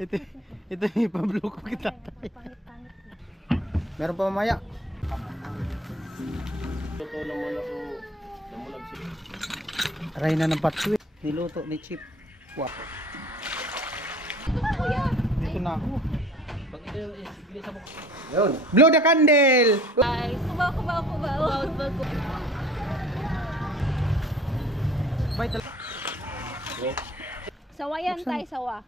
Ito, ito yung ipablo ko kita. Meron pa mamaya. Ito na muna ko. Namulag siya. Aray na ng patso. Niluto ni Chip. Wow. Dito na ako. Pag ito yung iglisa mo. Yun. Blow the candle! Ay, kubaw. Bay talaga. Sawa yan tayo, sawa.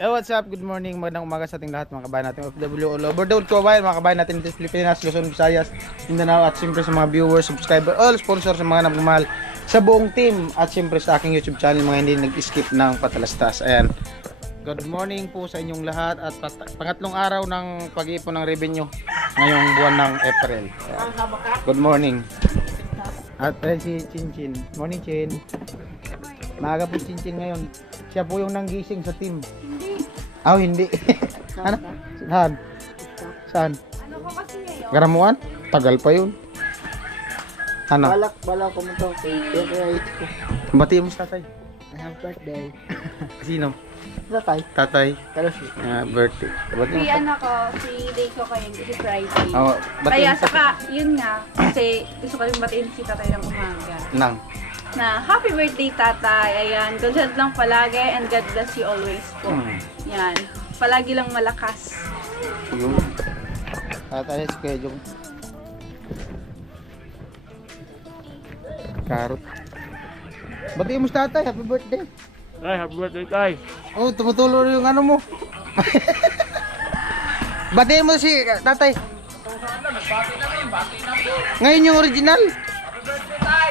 Hey, what's up? Good morning, magandang umaga sa ating lahat mga kabayan natin OFW all over the world, kabayan, mga kabayan natin dito sa Pilipinas, Luzon, Visayas, Mindanao, at siyempre sa mga viewers, subscriber, all sponsor sa mga nagmamahal sa buong team, at siyempre sa aking YouTube channel, mga hindi nag-skip ng patalastas. Ayan, good morning po sa inyong lahat at pangatlong araw ng pag-iipon ng revenue ngayong buwan ng April. Ayan. Good morning. At si Chinchin. Morning, Chin. Maaga po Chinchin ngayon. Siya po yung nanggising sa team. Hindi. Oh, hindi. Ano? Saan? Saan? Ano ko kasi ngayon? Garamuan? Tagal pa yun. Ano? Balak ko mo to. Batiin mo sa tatay. I have birthday. Sino? Tatay. Tatay. Kalasi. Birthday. Batiin mo Si ano ko, si day ko kayo, si Friday. Oh, Kaya saka, yun nga, kasi gusto ko rin batiin si tatay ng umaga. Nang. Na, happy birthday tatay, ayan, good health lang palagi and God bless you always po. Yan, palagi lang malakas. Yung tatay schedule. Karot. Batiin mo sa tatay. Happy birthday. Ay, happy birthday kay. Oh, tumutulo yung ano mo. Batiin mo si tatay. Ngayon yung original. Happy birthday tay.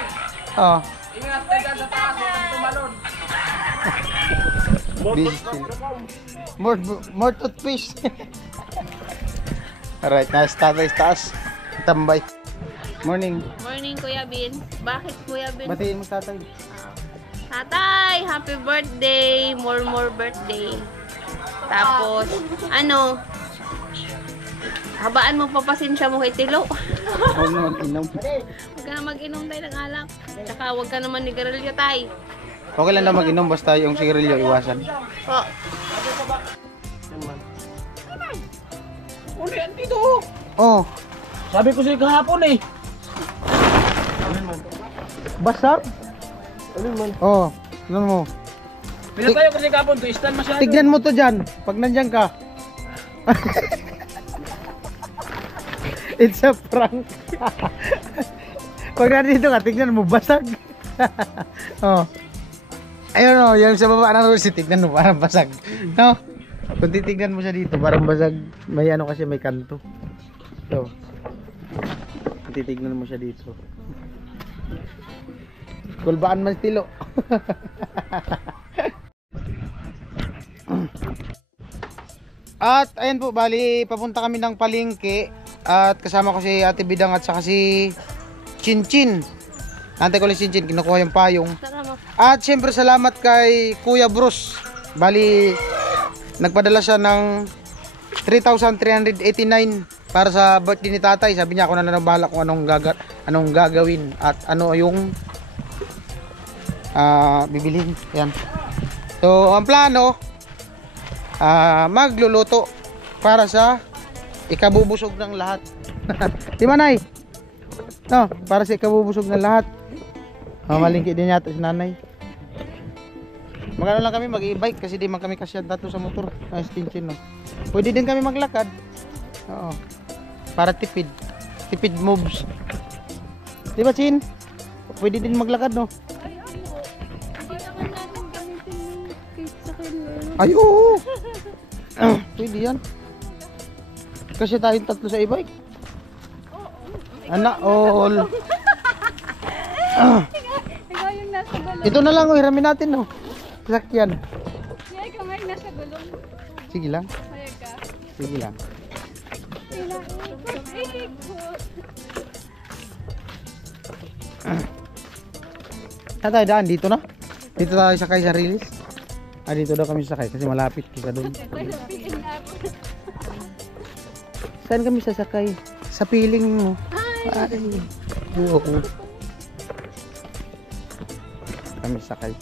Oh. Ingat tayo dyan sa taas. Huwag kang tumalon. More toothpaste. Alright, nasa tatay taas. Tambay. Morning. Morning Kuya Bin. Bakit Kuya Bin? Batiin mo sa tatay. Tatay, happy birthday, more birthday. Tapos, ano, habaan mo pa pasensya mo kay Tilo. Huwag na mag-inom. Huwag ka na mag-inom tayo ng alak. Tsaka huwag ka naman ni Garelio tay. Okay lang na mag-inom basta yung sigarilyo iwasan. Oh, Uli, andito. Oh, Sabi ko sa'yo kahapon eh. basag? Ano man? Oh, ano mo? Pinatayo kasi kahapon to. Stand masyado. Tignan mo to dyan, pag nandyan ka. It's a prank. Pag nandito ka, tignan mo, basag. Oh. Ayun o, yung sa baba ng rusi, tignan mo, parang basag. No? Kung titignan mo siya dito, parang basag. May ano kasi, may kanto. So, kung titignan mo siya dito. Kulbaan man stilo. At ayun po, bali papunta kami ng palengke at kasama ko si Ate Bidang at saka si Chinchin. Ante ko lang Chinchin, kinukuha yung payong. salamat. At syempre salamat kay Kuya Bruce. Bali nagpadala siya ng 3,389 para sa birthday ni tatay. Sabi niya ako na nanabala kung anong gagawin at ano yung bibilhin. Yan. So ang plano magluluto para sa ikabubusog ng lahat. Di ba, Nay? No, para sa ikabubusog ng lahat. Malingki din yata si Nanay. Magano lang kami mag-e-bike kasi di man kami kasya dato sa motor. Ay, Chinchin, no. Pwede din kami maglakad. Oo. Para tipid. Tipid moves. Di ba, Chin? Pwede din maglakad, no? Ay, oo. Pwede yan. Kasi tayong tatlo sa e-bike. Anak, all. Ikaw yung nasa gulong. Ito na lang, hiramin natin, no? Sakyan. Ikaw nga yung nasa gulong. Sige lang. Hayag ka. Sige lang. Tatay, daan dito na. Dito tayo sakay sa release. Dito daw kami sakay kasi malapit kita doon. Saan kami sasakay? Sa piling mo. Ay. Oo. Kami sakay.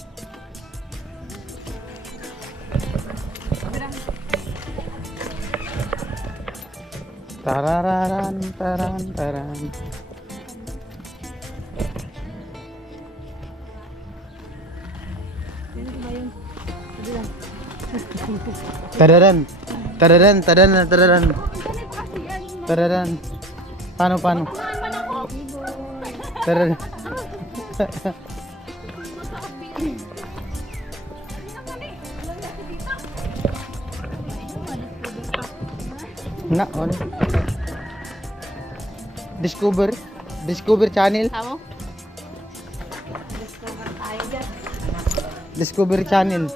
Tarararan, taran, taran. Tararan. Tararan, tararan, tararan. Tararan. Paano? Tararan. Na, ano? Discover channel. Tamo? Discover channel.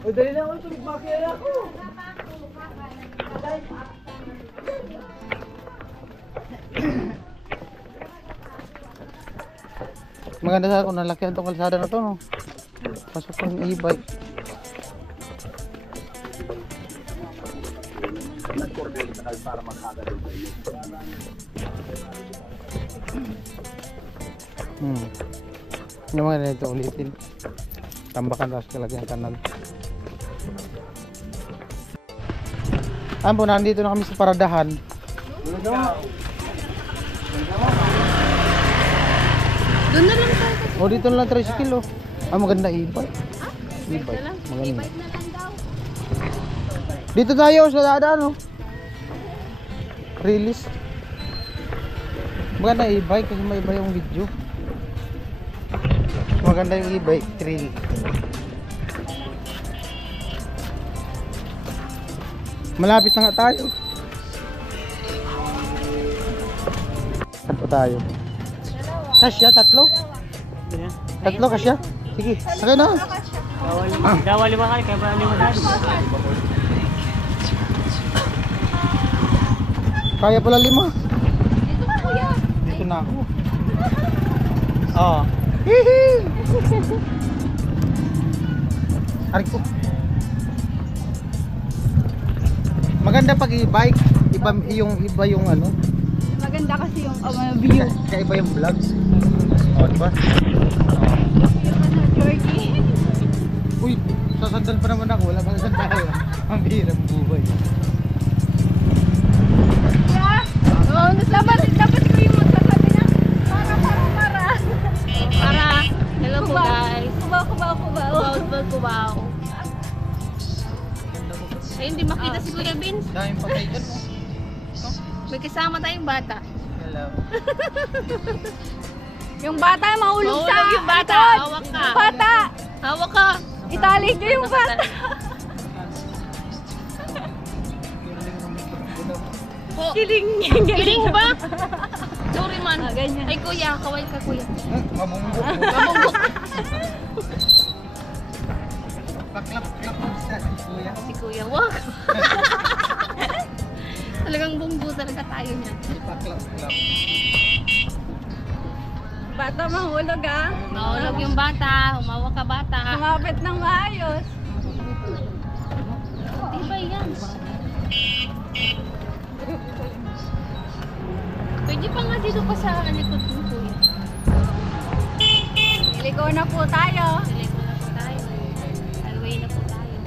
O, dali na ako, tumagbakyan ako. Maganda sa kung nalakihan itong kalsada na to, no? Pasok ko yung e-bike. Yung mga ganito ulitin. Tambakan tapos kalagyan kanal. Ambo, nandito na kami sa paradahan. Doon na lang tayo. O dito na lang tricycle, oh. Ah, maganda e-bike. E-bike. Maganda. Na lang daw. Dito tayo sa dadaan, oh. Release. Maganda e-bike kasi may iba yung video. Maganda yung e-bike trail. Malapit na nga tayo. Saan pa tayo? Kasya, tatlo? Tatlo kasya? Sige, sakay na. Dawal lima kali, kaya pala lima dahil. Kaya pala 5. Dito ka kuya. Dito na ako. Oo. Hihi! Aray ko. Maganda pag e-bike, iba yung ano, Maganda kasi yung view. kaya iba yung vlogs. Oh, di ba? Yung Georgie. Uy, sasandal pa naman ako, wala pang sandal. Ang hirap buhay. Yeah. Oh, dapat ko yung magsasabi na para. Hello po guys. Kubaw. Ay, hindi makita si Kuya Vince. Dahil patay dyan mo. May kasama tayong bata. Hello. Yung bata mahulog sa Mahulog yung bata. likod. Hawak ka. Bata. Hawak ka. Itali niyo yung bata. Po. Kiling. Kiling ba? Sorry man. Ganyan. Ay kuya, kaway ka kuya. Mabungbok. Mabunggok. Paklap sa kuya. Si kuya, wag. Talagang bunggo talaga tayo niyan. Paklap. Bata mahulog ah. Mahulog yung bata. Humawak ka bata. Kumapit ng maayos. Di ba yan? Pwede pa nga dito pa sa likod mo kuya. Iligo na po tayo. Dito na po tayo. Highway na po tayo.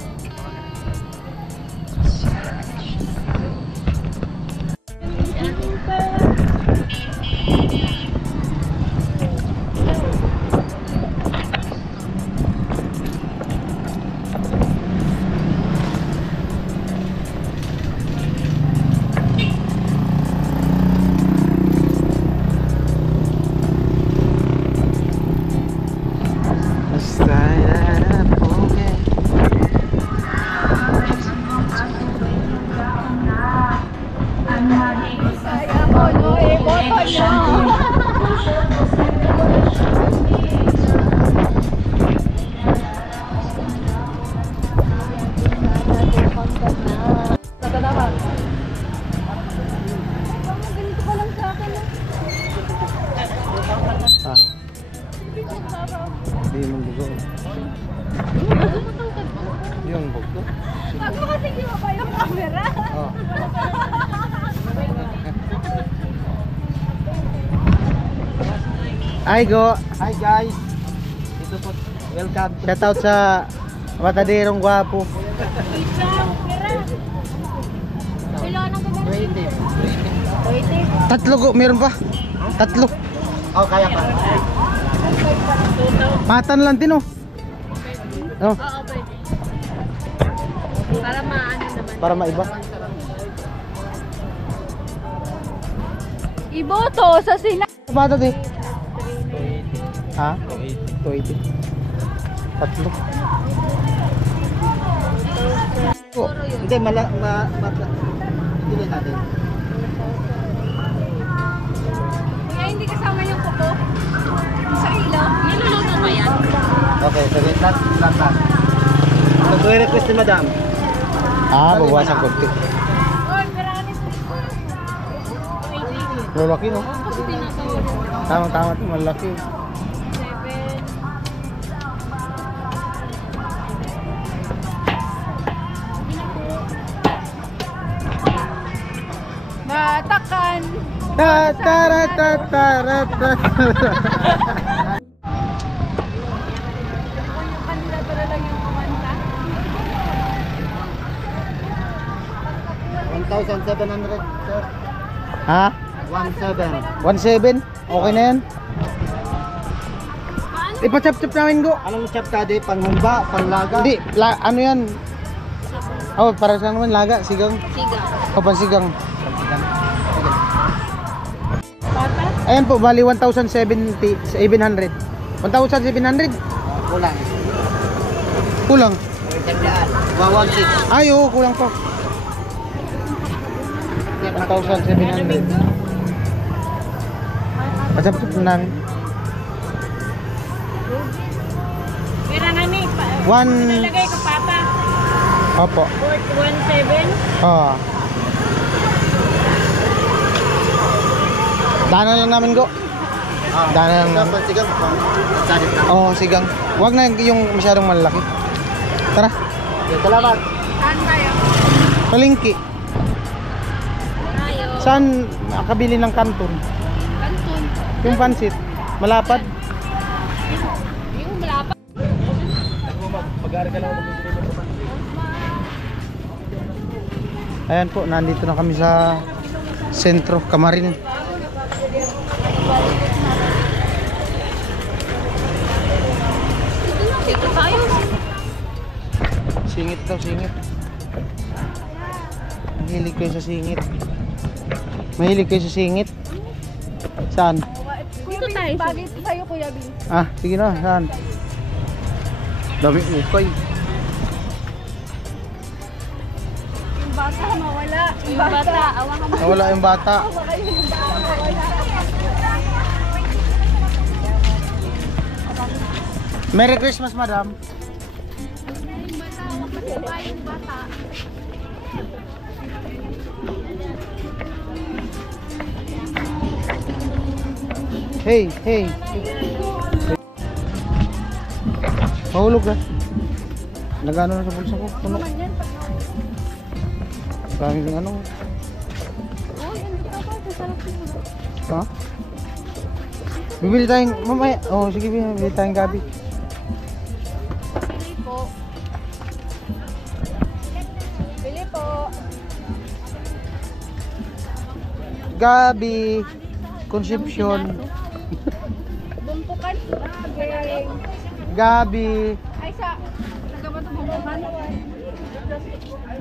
Basta. Hi Go. Hi guys. Dito po. Welcome. Shout out sa Mataderong Gwapo. Tatlo Go, meron pa. Tatlo. Oh, kaya pa. Patan lang din oh. Oh, Oo, pwede. Para maano naman. para maiba. Iboto sa sina... Bata di. Ha? 280. Tatlo. Oh, Hindi, hindi natin. Kuya, hindi kasama yung kuko. Sa ilaw. Niluluto ba yan? Okay, so wait lang. Mag-request ni madam. bawasan konti. Oy, marami Lalaki no? Kasi tinatawag. Tama-tama ito, malaki. Batakan. Ta-ta-ra-ta-ta-ra-ta. Yung kanila talaga yung kumanta. 1,700, sir. Ha? 1,700. 1.7? Okay na yan. Ipa-chop-chop namin Go. Anong chop tadi? Panghumba, panglaga? Hindi, ano yan? Oh, para sa naman laga, sigang. Sigang. O, pansigang. Ayan po, bali 1,700. 1,700. Kulang. Kulang. Tagdaan. 1,600. Ay, oo, kulang pa. 1,700. Pasap-sap na namin. Pira na ni. One... Lagay ko papa. Opo. 1.7. Oo. Daanan lang namin Go. Daanan lang namin. Sigang, pang-sadit na. Oo, sigang. Huwag na yung masyadong malaki. Tara, Okay, salamat. Saan tayo? palingki. Tayo. Saan makabili ng kanton? Kanton. Yung pansit. Malapad. Yung malapad. Ayan po, nandito na kami sa sentro, Kamarin. Dito tayo. Singit daw, singit. Mahilig kayo sa singit. Mahilig kayo sa singit. Saan? Dito tayo. Bagay ito sa'yo, Kuya Bin. Ah, sige na, saan? Dami ukay. Yung bata, mawala. Yung bata. Awa ka mo. Nawala yung bata. Merry Christmas, madam. Yung bata. Awa ka mo. Yung bata. Hey, hey. Mahulog na. Nagano na sa bulsa ko. Puno. Maraming ano. Oh, yung bata. Masarap yun. Ha? Bibili tayong mamaya. Oh, sige, bibili tayong gabi. Pili po. Bili po. Gabi. Conception. Bumpukan. Okay. Gabi. Ay, sa... Taga ba ito bumpukan?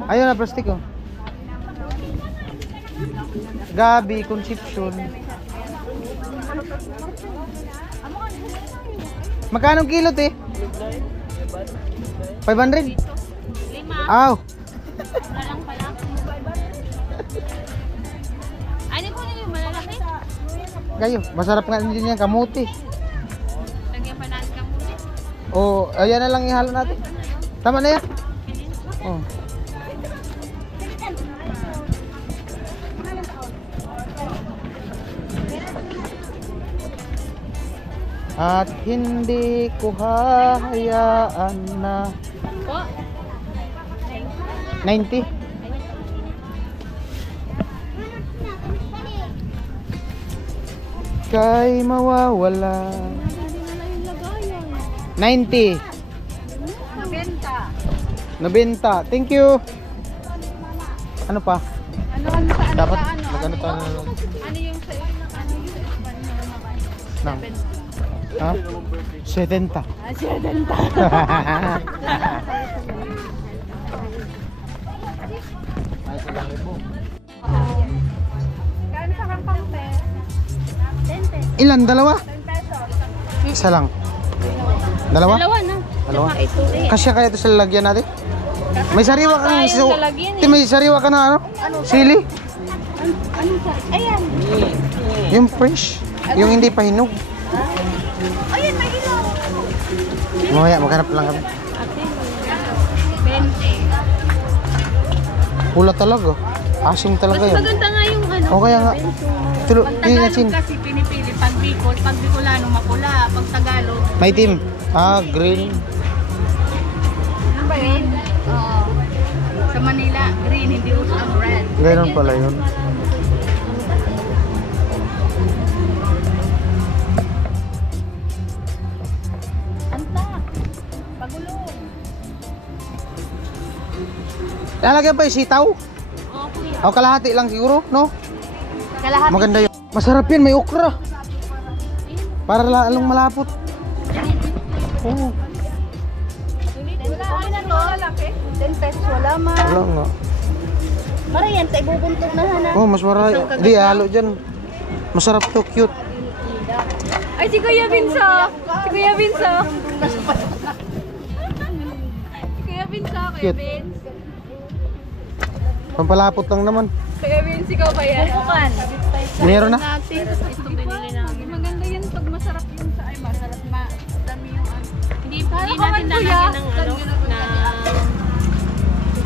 Ayun na, plastic oh. Gabi, Conception. Magkano kilo te? 500? 5. Aw. Na lang pala. Ano po nila yung malalaki? Kayo, masarap nga din yan, kamuti. Lagyan pa natin kamuti. Oh, ayan na lang ihalo natin. Tama na yan. Oh. At hindi ko hayaan na Po. 90. ika'y mawawala. 90. 90. Thank you. Ano pa? Dapat magano tayo na lang. Ano yung sa Nang. Ha? 70. 70. Kano sa kampang pe? 10 pesos. Ilan? Dalawa? 10 pesos. Isa lang. Dalawa? Dalawa na. Dalawa? Saka ito eh. Kasya kaya ito sa lalagyan natin? May sariwa ka ng Sayang lalagyan eh. May sariwa ka na ano? Sili? Ano sa? Ayan. Yung fresh. Yung hindi pa hinog. Ayan, may ilaw. Mamaya, maghanap lang kami. 20. Pula talaga. Asim talaga yun. Maganda nga yung ano. O kaya nga. Tulo, Pag yun Tagalog sin. kasi pinipili, pag Bicol, pag Bicolano mapula, pag Tagalog May team. Green. ano ba yun? Oo. Sa Manila, green, hindi uso ang red. Ganun pala yun. Anta, pagulong. Lalagyan pa yung sitaw. Oo, kuya. O kalahati lang siguro, no? Kalahati. Maganda yun. Masarap yan, may okra. Para lalong malapot. Oo. Wala, ano to? Lalaki. 10 pesos. Wala ma. Wala nga. Mara yan, sa ibubuntong na hana. Oh, mas marami. Hindi, halo dyan. Masarap to, cute. Ay, si Kuya Vinso. Si Kuya Vinso. Si Kuya Vinso. Kuya Cute. Vince. Pampalapot lang naman. Kuya Vince, ikaw ba yan? Bukan. Meron na. Natin. Ito binili namin. Maganda yan pag masarap yung sa ay masarap dami yung ano. Hindi natin lalagyan ng ano, na...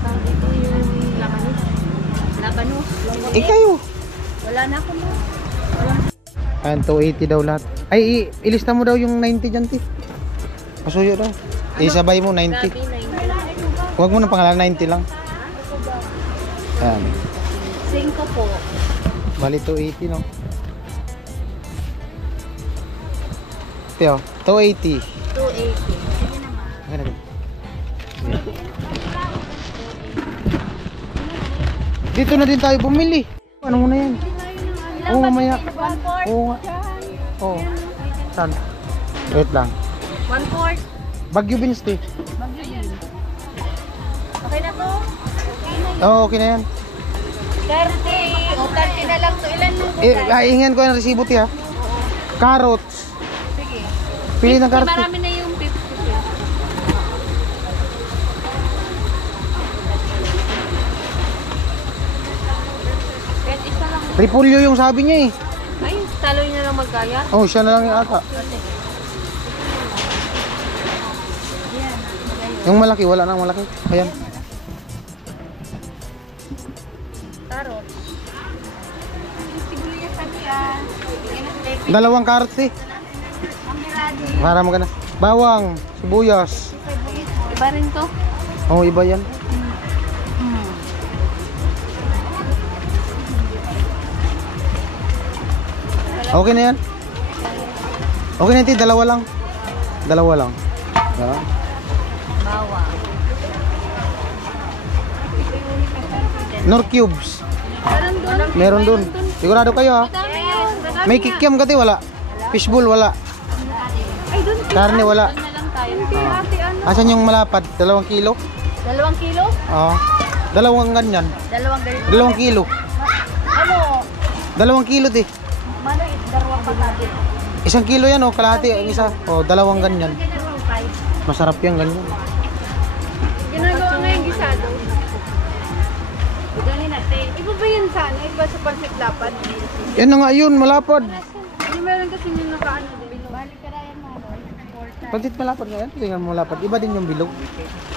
Ito yung labanos. Labanos. Kayo. Wala na ako na. Ayan, 280 daw lahat. Ay, ilista mo daw yung 90 dyan, ti. Pasuyo daw. Isabay mo, 90. Gabi, 90. Huwag mo na pangalan, 90 lang. Ayan. 5 po. Bali, 280, no? Tiyo, 280. 280. Ayan, ayan. Dito na din tayo bumili. Ano muna yan? Oo, mamaya. Oo nga. Oo. Saan? Wait lang. 1/4. Baguio Beans, ti. Okay na to? Oo, okay na yan. 30. O, 30 na lang to. Ilan yung Hihingan ko yung resibo, ti, ha? Carrots. Sige. Pili ng carrots, ti. Marami na yung 50. Kahit isa lang. Repolyo yung sabi niya, eh. Ay, talo niya lang magkaya. Oh, siya na lang yung ata. Yung malaki, wala nang malaki. Ayan. Tarot. Dalawang carrots, eh. Para maganda. Bawang, sibuyas. Iba rin to. Oh, iba yan. Okay na yan. Okay na, ti. Dalawa lang. Dalawa lang. Yeah. Bawang. Nor cubes. Meron dun. Sigurado kayo, ha? Dami yun. Dami May kikiam ka, ti. Wala. Fishbowl, wala. Ay, doon. Karne, wala. Na lang tayo. Kaya ate ano. Asan yung malapad? 2 kilo? 2 kilo? Oo. Dalawang ganyan. 2 ganito. 2 kilo. Ano? 2 kilo, ti. Mano, darwa pa natin. 1 kilo yan, oh. Kalahati ang isa. Oh, 2 ganyan. Masarap yan, ganyan. Ginagawa nga yung gisado. Galing natin. Iba ba yun sana? Iba sa pansit lapad? Yan na nga yun, malapad. Hindi meron kasi yung nakaano din. Balik ka na yan, Mano. Pansit malapad nga yan. Tingnan mo malapad. Iba din yung bilog.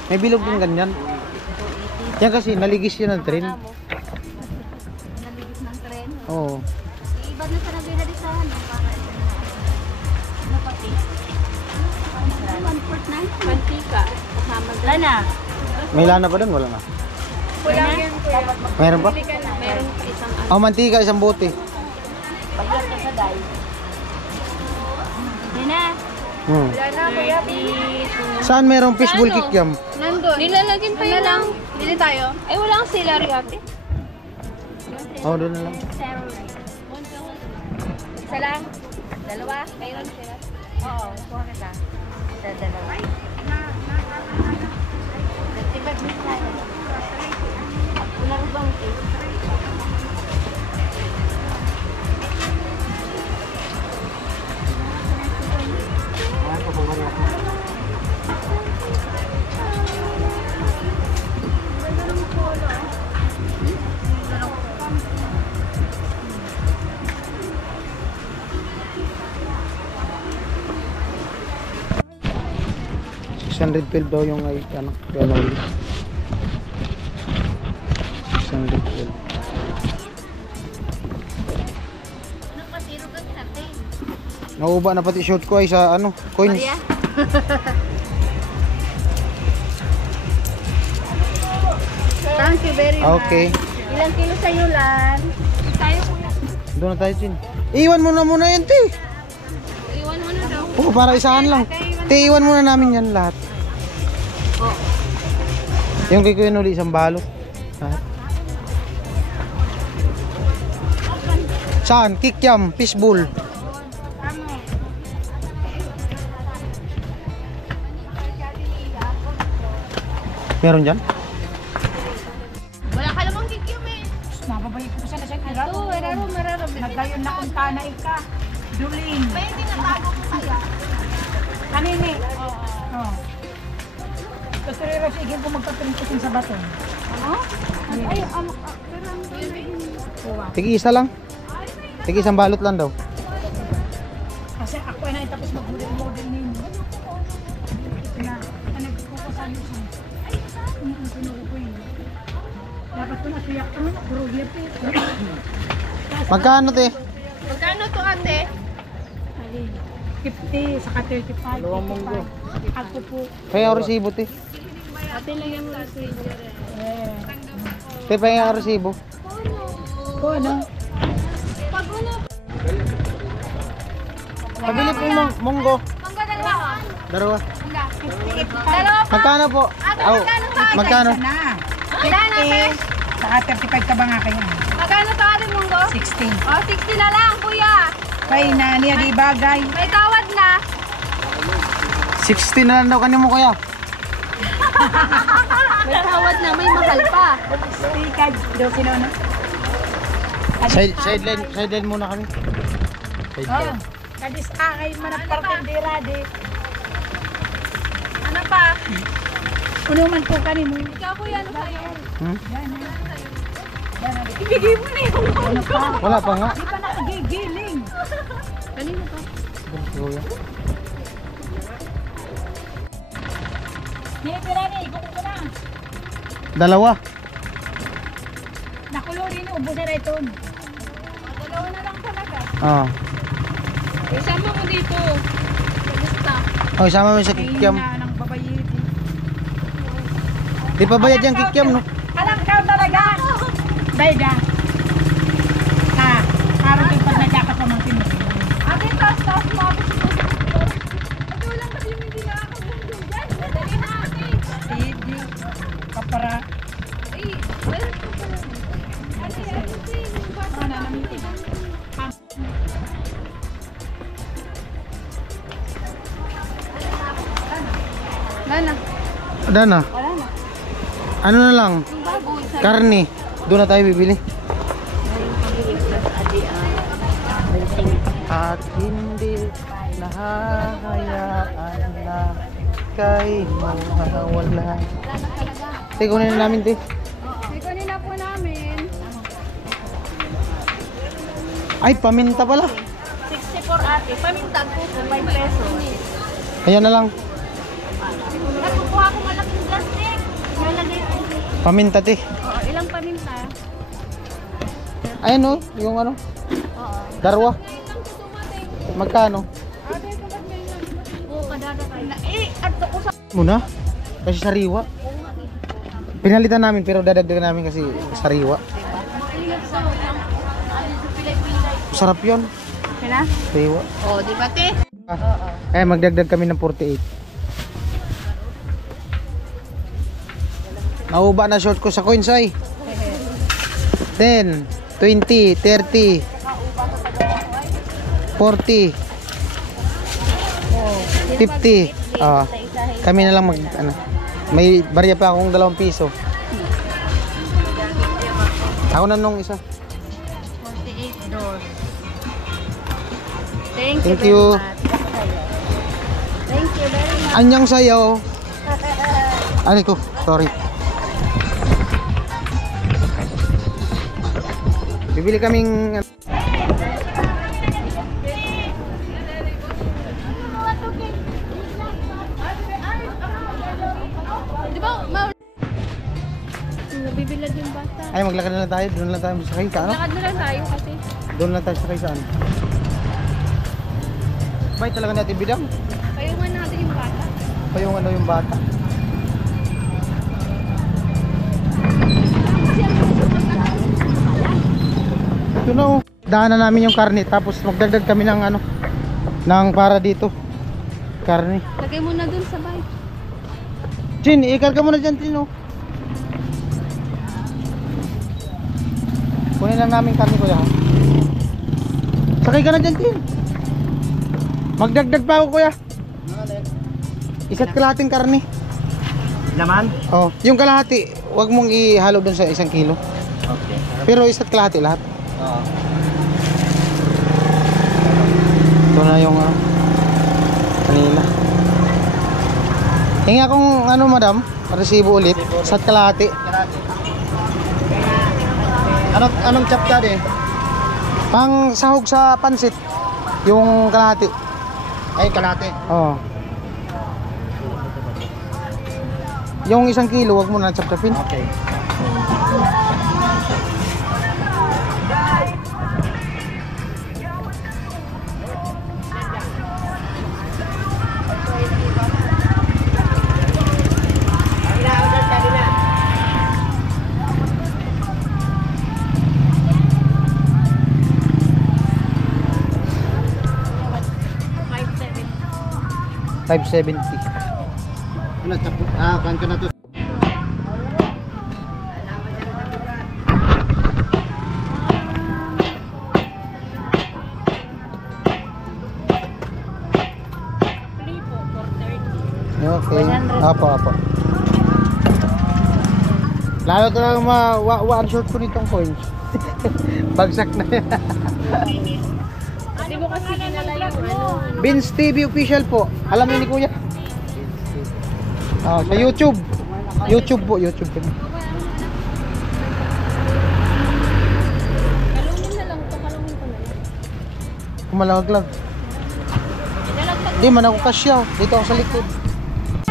May bilog din ganyan. Yan kasi, naligis yun ng tren. Naligis ng tren. Oo. Iba na sa nabinalisahan. Para ito na. Ano pati? 1/4 na? Mantika. Kasama wala na. May lana pa doon? Wala na. Wala yan kuya. Mayroon pa? Meron pa isang Oh, mantika, 1 bote. paglag ka sa day. Wala na, kuya. Saan merong fishbowl kikiam? Nandun. Nilalagyan pa yun lang. Bili tayo. Ay, wala kang celery ate. Oh, doon na lang. Isa lang. Dalawa. Mayroon sila. Oo, kuha kita. Dalawa. Nagtibag din tayo. Wala rin bang cake? $612 daw yung ay ano, cannoli. 612. Nauuba na pati short ko ay sa ano, coins. Thank you very much. Okay. Ilang kilo sa'yo, Lan? Tayo kuya. Doon na tayo, Chin. Iwan mo na muna yan, te. Iwan mo na daw. Oo, para isaan lang. Te, iwan muna namin yan lahat. Yung kay Kuya Noli, isang balot. Lahat. Saan? Kikiam, fishbowl. Meron dyan? Wala ka namang kikiam eh. Mababay ko sa nasay kira. Ito, meraro. Nagdayon na kung kana ika. Duling. Pwede natago ko kaya. Kanini. Oo. Gusto rin rin sige kung magpapirintusin sa baton. Ay, Tigi isa lang. Tigi isang balot lang daw. Kasi ako ay naitapos mag-model ninyo. Na, nagkukusan siya. Dapat ko na tuyak ko na, puro gipit. Magkano, te? Magkano to ate? 50, saka 35. Dalawang munggo. Ako po. Kaya ang resibo, te. ate lang yung receiver. Te, pahinga ang resibo. O ano? Pag ano? Pabili po yung munggo. Mangga dalawa. Dalawa. Dalawa pa. Magkano po? Aw, magkano? Na. Ilan ate? Saka 35 ka ba nga kayo? Magkano to ate munggo? 16. Oh, 60 na lang kuya. Kay na niya di bagay. May tawad na. 60 na lang daw kanyo mo, kuya. May tawad na, may mahal pa. Stikad. Do sino na? Sideline muna kami. Oh. Kadis ay manaparte dira di. Ano pa? Uno man po kanimo. Ikaw kuya, ano sa'yo? Hmm? Ibigay mo na yung Ano pa? Wala pa nga. Di pa nakagigiling. Kanino to? Kuya. Nilipira ni, ikot ko na. Dalawa. Nakulo rin, ubos na ito. Dalawa na lang talaga. Ah. Isama mo dito. Kamusta? Oh, isama mo sa kikiam. Kaya na ng babayit. Di pa bayad yung kikiam, no? Alam ka talaga. Bayda. Ha, parang yung pag nadyakat pa mga tinuloy. Ate, taas mo ako sa ate, wala kasi yung hindi nakakabundo dyan. Dali na ate. Steady. Kapara. Ay, meron ko pala. Ate, yung bata. Ano na namitin. Nana, Ada na. wala na. Ano na lang? Karne. Doon na tayo bibili. At hindi nahahayaan na kay mawawala. Te, kunin na namin, te. May kanina po namin. Ay, paminta pala. 64 ate. Pamintag po po, 5 pesos. Ayan na lang. Nagkukuha ko malaking plastic. Nalagay ko. Paminta, te. Oo, ilang paminta? Ayan, oh. Yung ano. Oo. Darwa. Magkano? Oo, kadada kayo. Ato ko sa... Muna. Kasi sariwa. Pinalitan namin pero dadagdagan namin kasi sariwa. Sarap yun. Kaya? Sariwa. Oo, di ba te? Ah. Oo. Eh, magdagdag kami ng 48. Nauba na short ko sa coins ay. 10, 20, 30, 40, 50. Ah, kami na lang mag ano. May barya pa akong 2 piso. Ako na nung isa. 48 doors. Thank Thank you. Thank you very much. Anyang sayo. Ano ko? Sorry. Bibili kaming Di ba, nabibilad yung bata. ay maglakad na lang tayo. Doon lang tayo sakay sa ano? Lakad na lang tayo kasi. Doon lang tayo sakay sa ano? Bay talaga natin bidang. Payungan natin yung bata. Pa yung ano yung bata. Ito na oh. Daanan namin yung karne tapos magdagdag kami ng ano ng para dito. Karne. Lagay mo na dun sa bike. Chin, ikarga mo na dyan, Chin, oh. Kunin lang namin karne, kuya. Ha? Sakay ka na dyan, Chin. Magdagdag pa ako, kuya. Isa't kalahating karne. Laman? Oh, yung kalahati, wag mong ihalo dun sa 1 kilo. Okay. Pero isa't kalahati lahat. Oo. Ito na yung kanina. Hinga akong ano, madam, resibo ulit. Isa't kalahati. Anong chop ka din? Pang sahog sa pansit, yung kalahati. Ay, kalate. Oh. Yung 1 kilo, wag mo na chap-chapin. Okay. $5.70. Ano, chop? Kanto na to. Okay. Apo. Lalo talagang one short ko nitong coins. Bagsak na yan. Hindi mo kasi dinala yung ano. Vince TV official po. Alam niyo ni Kuya? Ah, sa YouTube. YouTube po, YouTube po. Kalungin na lang ito. Kalungin ko na lang. Kumalaglag. Idalagtag Hindi man ako kasya. Dito ako sa likod.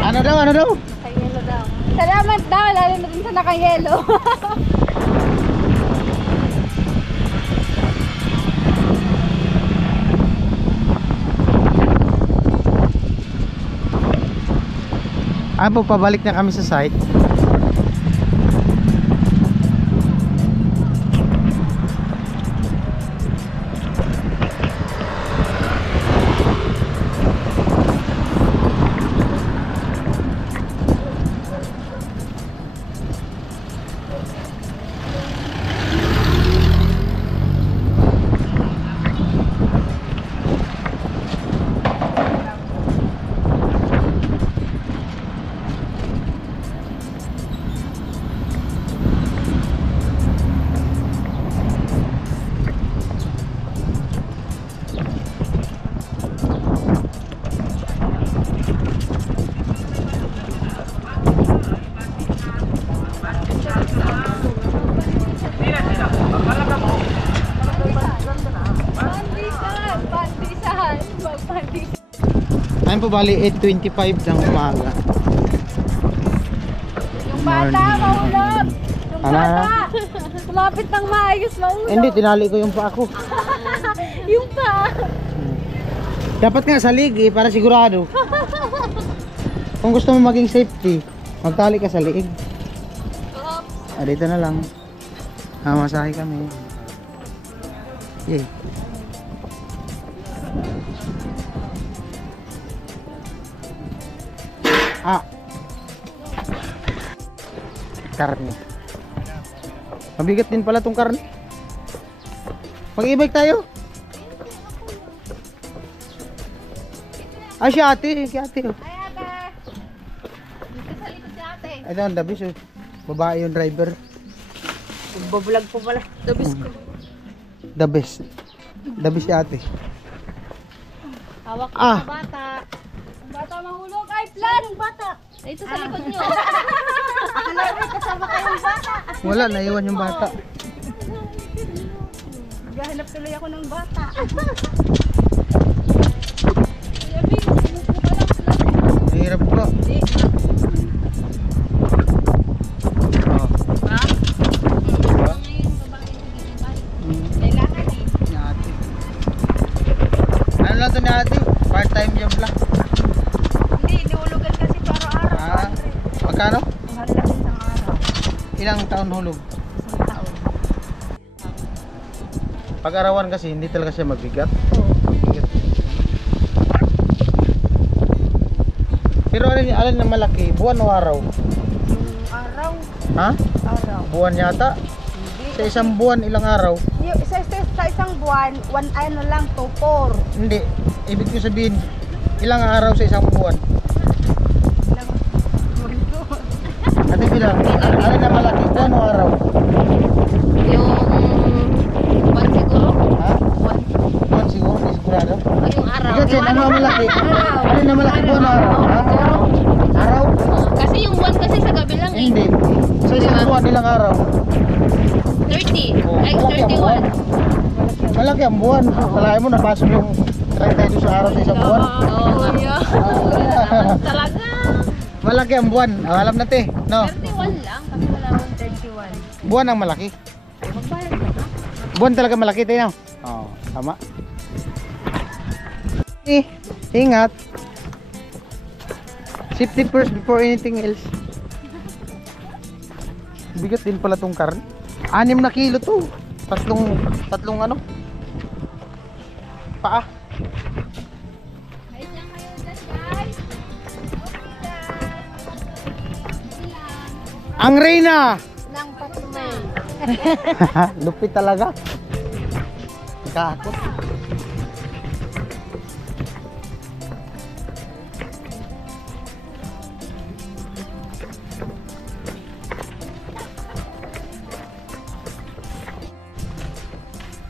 Ano daw? sa yelo daw. Salamat daw. Lalo na din sa naka-yelo. Po, pabalik na kami sa site. Ayun po, bali 8:25 ng umaga. Yung bata, maulog! Yung Ano? bata! Kumapit ng maayos, maulog! Hindi, tinali ko yung pa ako. Yung pa! Dapat nga sa liig para sigurado. Kung gusto mo maging safety, magtali ka sa liig. Ah, dito na lang. Masahe kami. Yay. karne. Mabigat din pala tong karne. Mag-e-bike tayo. Si ate, si ate. Oh. Ay, ate. Dito sa likod si ate. Ito ang dabis. Oh. Babae yung driver. Babulag po pala. Dabis ko. The best. The best si ate. Hawak ko Ah. sa bata. Ang bata mahulog. Ay, plan! Ang bata! Dito sa likod nyo. Akala ko kasama kayong bata. Wala, naiwan yung bata. Maghahanap tuloy ako ng bata. Kuya Bing, umupo ka lang. Mahirap ko. Oh. Ha? Ngayon, babae kailangan eh. Ni ate. Ano lang to ni ate? Part-time job lang. Hindi, niulugan kasi araw-araw. Magkano? Ang halaga isang araw. Ilang taon hulog? Isang taon. Pag-arawan kasi hindi talaga siya mabigat. Mabigat. Pero alin na malaki? Buwan o araw? Araw. Ha? Araw. Buwan yata? Sa isang buwan ilang araw? Yung sa isang buwan, ano lang, 2-4. Hindi. Ibig ko sabihin, ilang araw sa isang buwan? Ate bilang, alin na malaki? Buwan o araw? Yung buwan siguro? Ha? Buwan siguro, hindi sigurado. O yung araw. Ikaw, Chen, ano ang malaki? Alin na malaki? Buwan o araw? Ha? Araw? Kasi yung buwan kasi sa gabi lang eh. Hindi. Sa isang buwan, ilang araw? 30. Oh, Ay, malaki ang buwan. 31. Malaki ang buwan. Kalahin mo, napasok yung 32 sa araw sa isang buwan. Oo, kuya. Talaga. Malaki ang buwan. Alam na te, no? 31 lang. Kasi wala akong 31. Buwan ang malaki. Magbayad ka na. Buwan talaga malaki te, no? Oo, tama. Ingat. Safety first before anything else. Bigat din pala tong karne. 6 na kilo to. Tatlong ano? Paa. Ayun lang kayo dyan, guys. Ang Reyna! Nang patumay. Lupit talaga. Kakot.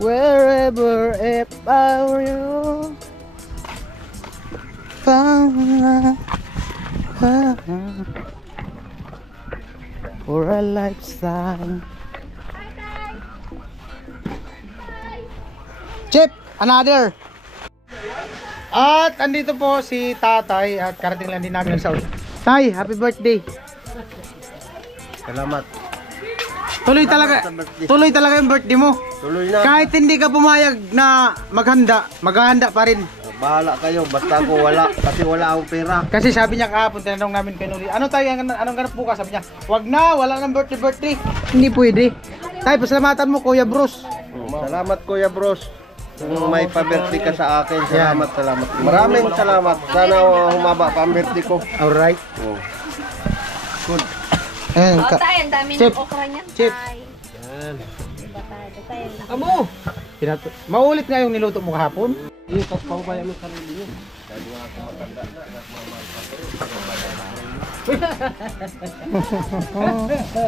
Wherever if I were you, for a lifetime. Chip, another. At andito po si Tatay at karating lang din namin sa Tay, happy birthday. Salamat. Tuloy talaga yung birthday mo. Tuloy na. Kahit hindi ka pumayag na maghahanda pa rin. Bahala kayo, basta ako wala. Kasi wala akong pera. Kasi sabi niya kahapon, tinanong namin kay Nuri, ano tayo, anong ganap bukas? Sabi niya, wag na, wala nang birthday. Hindi pwede. Tay, pasalamatan mo Kuya Bruce. Salamat Kuya Bros. Kung may pa-birthday ka sa akin, salamat. Maraming salamat. Sana humaba pa-birthday ko. Alright. Oh. Good. Ayan, Tay, ang dami Chip. ng okra niyan. Chip. Amo! Maulit nga yung niluto mo kahapon. Yung pagpapabaya mo sarili niyo.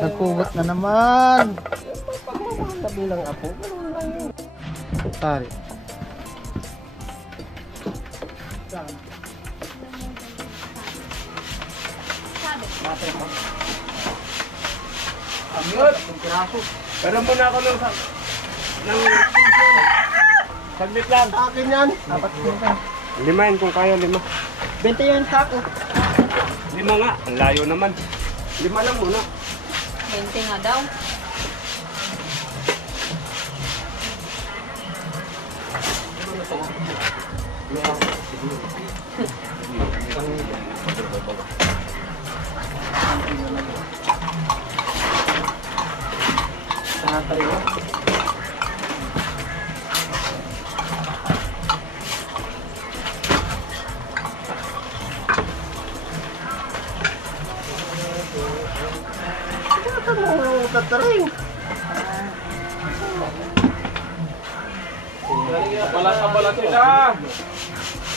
Nagkugot na naman. Sabi lang ako. Tari. Pero muna ako ng saglit lang. Akin yan. 5 yan kung kaya, 5. 20 yung sako. 5 nga, ang layo naman. 5 lang muna. 20 nga daw. tataring. Bala sila.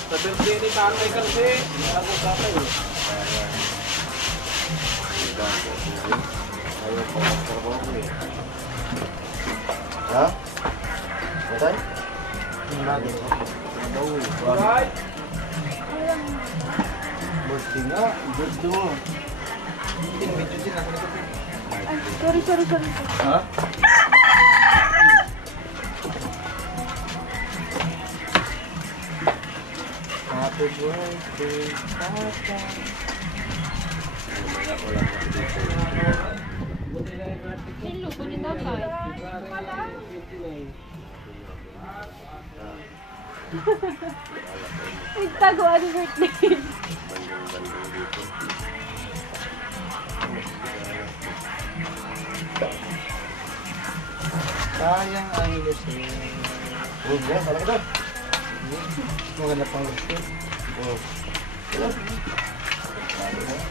Sa birthday ni Tatay kasi. Ako tatay. Ha? Matay? Alright. Birthday nga. Birthday mo. Sorry. Ha? Happy birthday, Tata. Niluto ni tatay. Nagtago ang birthday. Sayang ang Lucille. Oh, yan. Talaga daw. Maganda pang Lucille. Oh.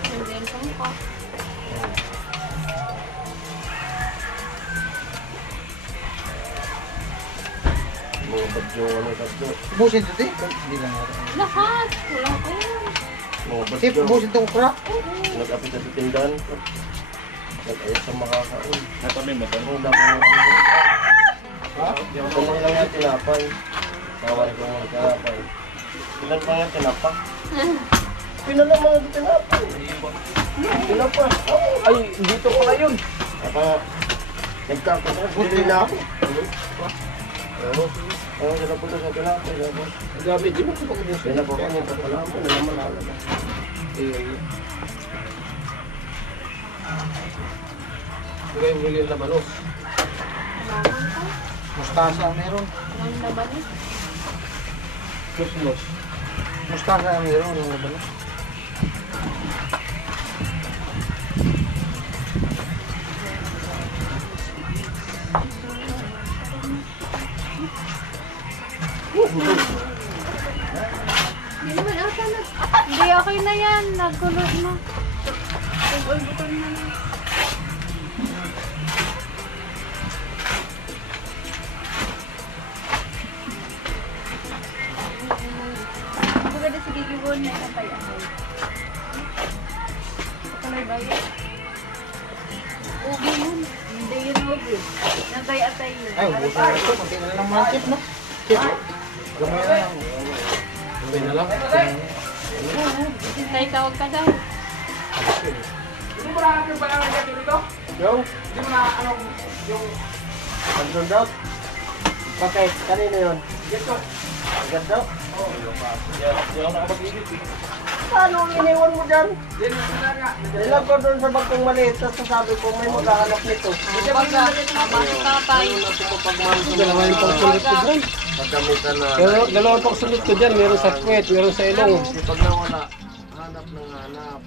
Hindi pang pa. Mga bagyo, ano, bagyo. Ubusin ito, te. Hindi lang natin. Lahat. Walang kayo. Mga Te, bagyo. ubusin itong crack. Nag-apit sa tindahan. Nag-ayos sa makakaon. Natami mo to. Ang dami ng ha? Tanong lang yung tinapay. Tawag ko mga tinapay. Pinan pa nga tinapay. Pinan lang mga tinapay. Tinapay. Ay, dito pala yun. Apa, nagkakot. Bili na ako. Oo. Ano sila punta sa tinapay. Gabi, di ba ito pag-ibig? Kaya na po kami pagkalaman. Nalaman na. Hindi yung bili na balos. Mustasa ang meron. Walang laban eh. Kusmos. Mustasa ang meron. Walang laban. Hindi naman ata na. Hindi, okay na yan. Nagkulot na. Nag-ulbutan na yan. Maganda si Gigi Bon na ikatay-atay. Kapalay ba yun? Ubi yun. Hindi yun ubi. Natay-atay yun. Ay, ubusin na ito. Kunti na lang mga chip, no? Chip. Gamay na lang. Sabay na lang. Tay, tawag ka daw. Yung? Pagdun daw? Bakit? Kanina yun? Agad daw? Paano ang iniwan mo dyan? Nilang ko doon sa bagong maliit. Tapos sabi ko may maghahanap nito. Tama si tatay. Dalawa yung pagsulit ko dyan. Pagkamitan na. Dalawang pagsulit ko dyan. Meron sa puwet, meron sa ilong. Pag nawala, hanap ng hanap.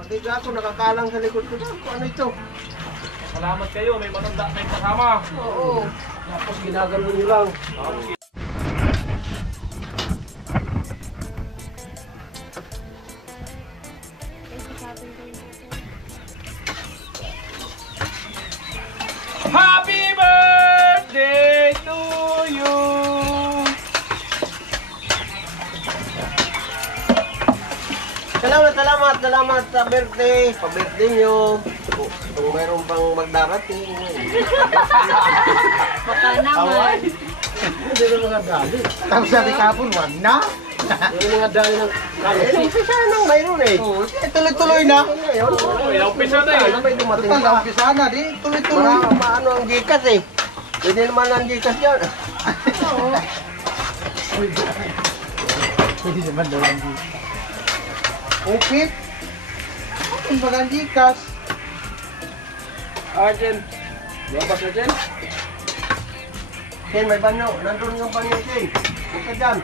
Pati ako nakakalang sa likod ko. Ano ito? Salamat kayo, may matanda na yung kasama. Oo. Tapos ginagano nyo lang. Happy birthday to you! Salamat sa birthday. Pa-birthday nyo. Kung mayroon pang magdarating. Baka naman. Hindi na mga dali. Tapos sabi kapon, wag na. Yung mga dali ng kalit. Umpisa nang mayroon eh. Oo, tuloy-tuloy na. Ngayon, Umpisa na eh. ano may dumating Total, pa? umpisa na. Di, tuloy-tuloy. Maano ang Gcash eh. Pwede naman ang Gcash yan. Pwede naman daw ang Gcash. Upit. Ang bagang Gcash. Arjen. Lumabas na dyan. Ken, may banyo. Nandun yung banyo, Ken. Huwag ka dyan.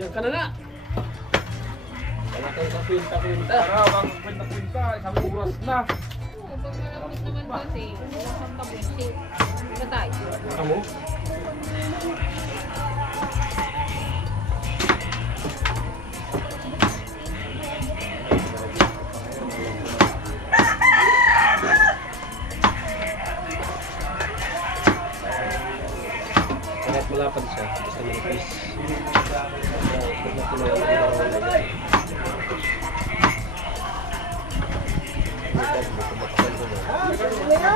Diyan ka na na. Wala kang kapinta-pinta. Tara, bang kwenta-kwenta. Isang oras na. Oo, pag malapit naman kasi, wala kang kabunsit. Patay. Amo? Wala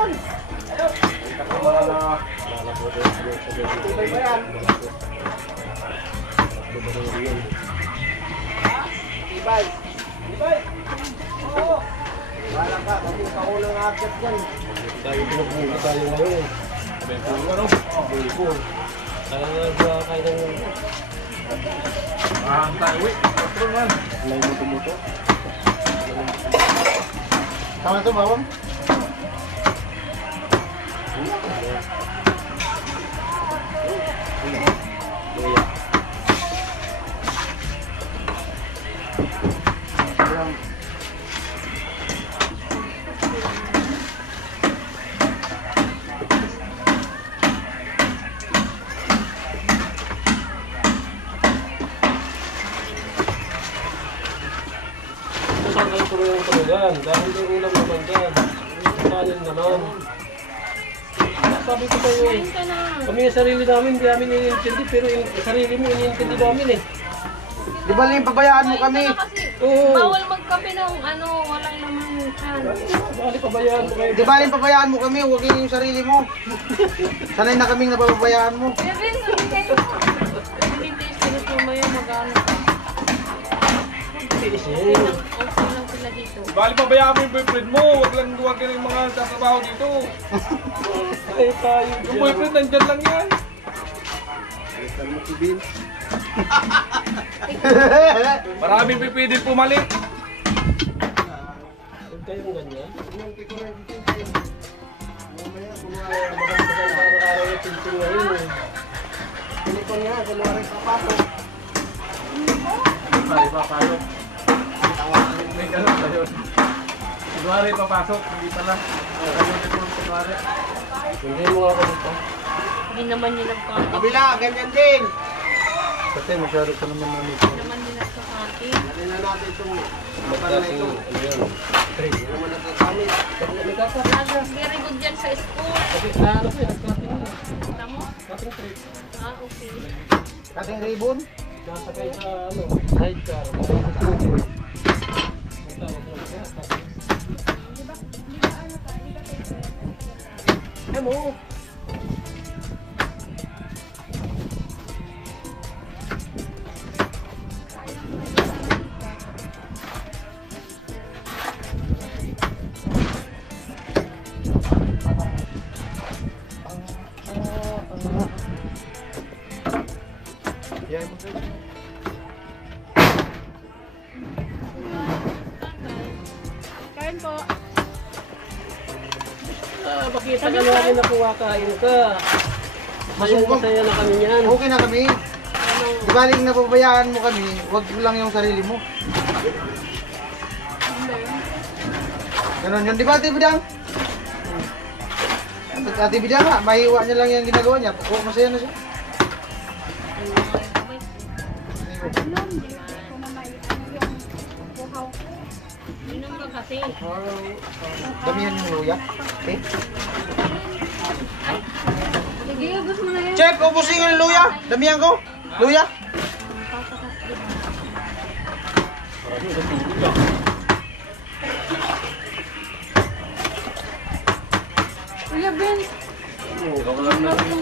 ka, kasi kaunang agad yan. Tayo pinagbuka tayo ngayon. May puno ano? Buko. Kaya nga kayo ng... tayo eh. Patron man. May muto-muto. Tama ito, bawang? Saan kayo tuloy yan? Dahil may ulam naman dyan. Kanin naman. Sabi ko sa'yo eh. Kami yung sarili namin, hindi namin iniintindi. Pero yung sarili mo, iniintindi namin eh. Di ba Ling, pabayaan mo kami? Oo. Bawal magkape ng ano, walang naman yan. Bali pabayaan mo kayo. Di ba Ling, pabayaan mo kami? Huwag yun yung sarili mo. Sanay na kaming napapabayaan mo. Kaya Ben, sabi kayo. Hindi tayo mamaya mag-ano ka. Okay lang sila dito. Bali pabayaan mo yung boyfriend mo. Huwag ka ng mga katrabaho dito. Ay tayo. Yung boyfriend nandyan lang yan. Maraming pipili pumalit. Huwag kayong ganyan. Araw-araw yung pintin ngayon eh. Telepon nga, kunwari papasok. Ay, papasok. May ganun ba yun? Kunwari papasok, hindi pala. Kunwari. Hindi mo ako dito. Hindi naman yun nagkakati. Kabila, ganyan din. Kasi masyado ka naman namin. Hindi naman yun nagkakati. Dali na natin itong Magkasing, ano yun? hindi naman nagkakamit. Very good yan sa school. Kasi ano ko yun, nagkating yun. Tama? Cutting trip. Ah, okay. Kasing ribbon? Nasakay sa ano, sidecar. Ang tawag mo. Ano? Yan mo sir. Kain po. Makita ka namin na kumakain ka. Masaya na kami yan. Okay na kami. Di ba Ling, napabayaan mo kami, huwag lang yung sarili mo. Ganon yun, di ba Ate Bidang? Ate Bidang nga, mahiwa niya lang yung ginagawa niya. Oh, masaya na siya. Inom ka kasi. Damihan yung luya. Okay. Sige, gusto mo na yan. Chef, ubusin yung luya. Damihan ko. Luya. Kuya Ben,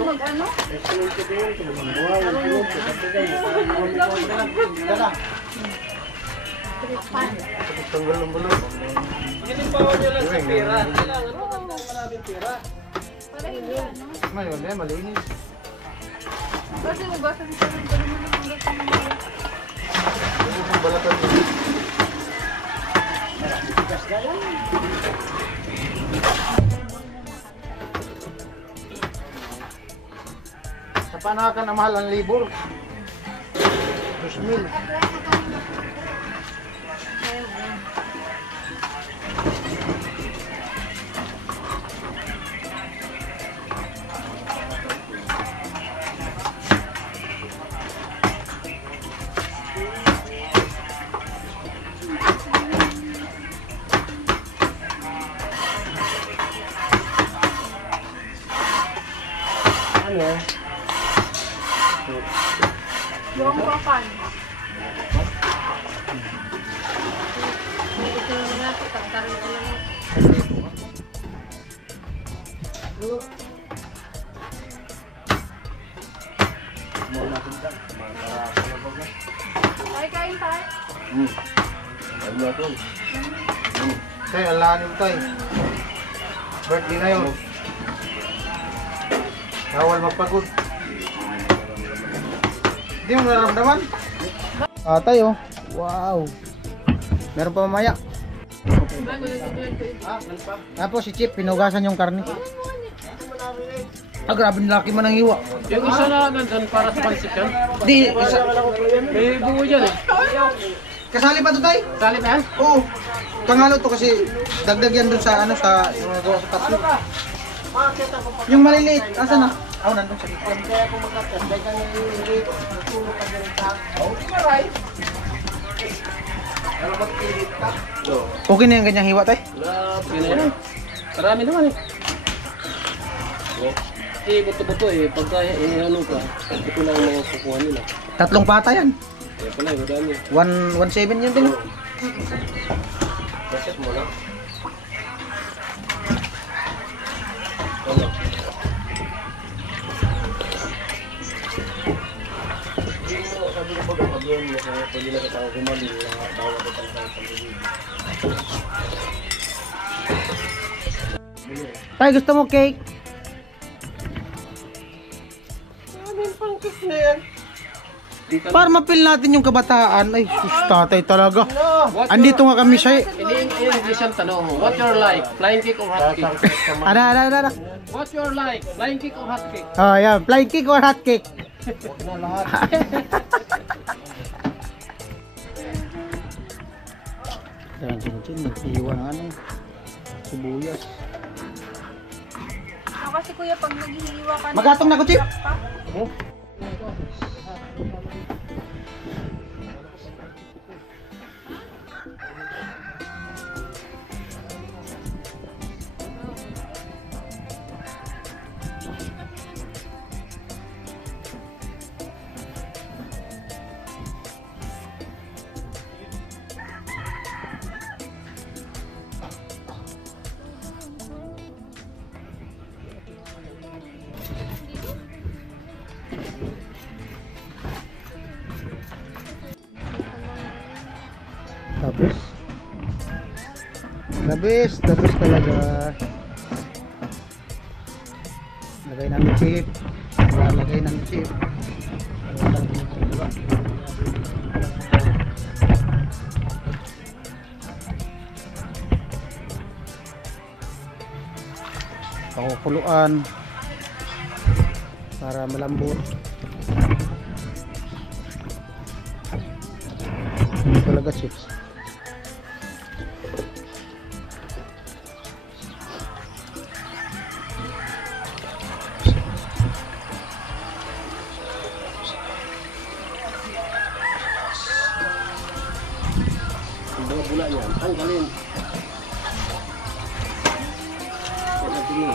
mag-ano? Dala. Tanggal ng bulog. Ginipawa niya lang sa pera. Kailangan mo ng maraming pera. Para hindi ano. Ngayon, malinis. Kasi ugasan sa rin pa naman ang ugasan ng mga. Ubus ang balatan dito. Sa panakan na mahal ang libur. 2,000. Ano? Yung papan. Ito yung mga tatangkarin ko lang. Tay, kain tayo. Ano natin? Tay, alahanin mo tay. Birthday ngayon. Bawal magpagod. Hindi mo nararamdaman? Tay oh. Wow. Meron pa mamaya. Tapos si Chip, pinugasan yung karne. Grabe nilaki man ang hiwa. Yung isa na nandun para sa pansit yan. Di, isa. May bungo dyan eh. Kasali pa to tay? Sali ba yan? Oo. Pangalo to kasi dagdag yan dun sa ano sa yung nagawa sa tatlo. Yung maliliit, asa na? Nandun sa likod. Okay na yung ganyang hiwa tay? Grabe na yan. Marami naman eh. Eh, buto-buto eh. Pagka ano ka, ito lang ang mga kukuha nila. Tatlong pata yan. Kaya pala, madami. 117 yun din. Reset mo lang. Sabi ko ba, pag yun, pwede na kita gumali, tawag ko talaga ng pamilya. Tay, gusto mo cake? Para mapil natin yung kabataan. Ay, sus, tatay talaga. Andito nga kami siya. In English ang tanong, what your like? Flying kick or hot kick? Ara. What your like? Flying kick or hot kick? Oh, yan. Flying cake or hot cake? Yan, chin-chin. Naghiwa ng ano. Sibuyas. Kasi kuya, pag naghihiwa ka na. Magatong na ko, Chip. Tapos talaga. Lagay namin chip. Lagay namin chip. Pakukuluan para malambot. Hindi talaga chips. Mga bula niya, tanggalin. Yan tingin.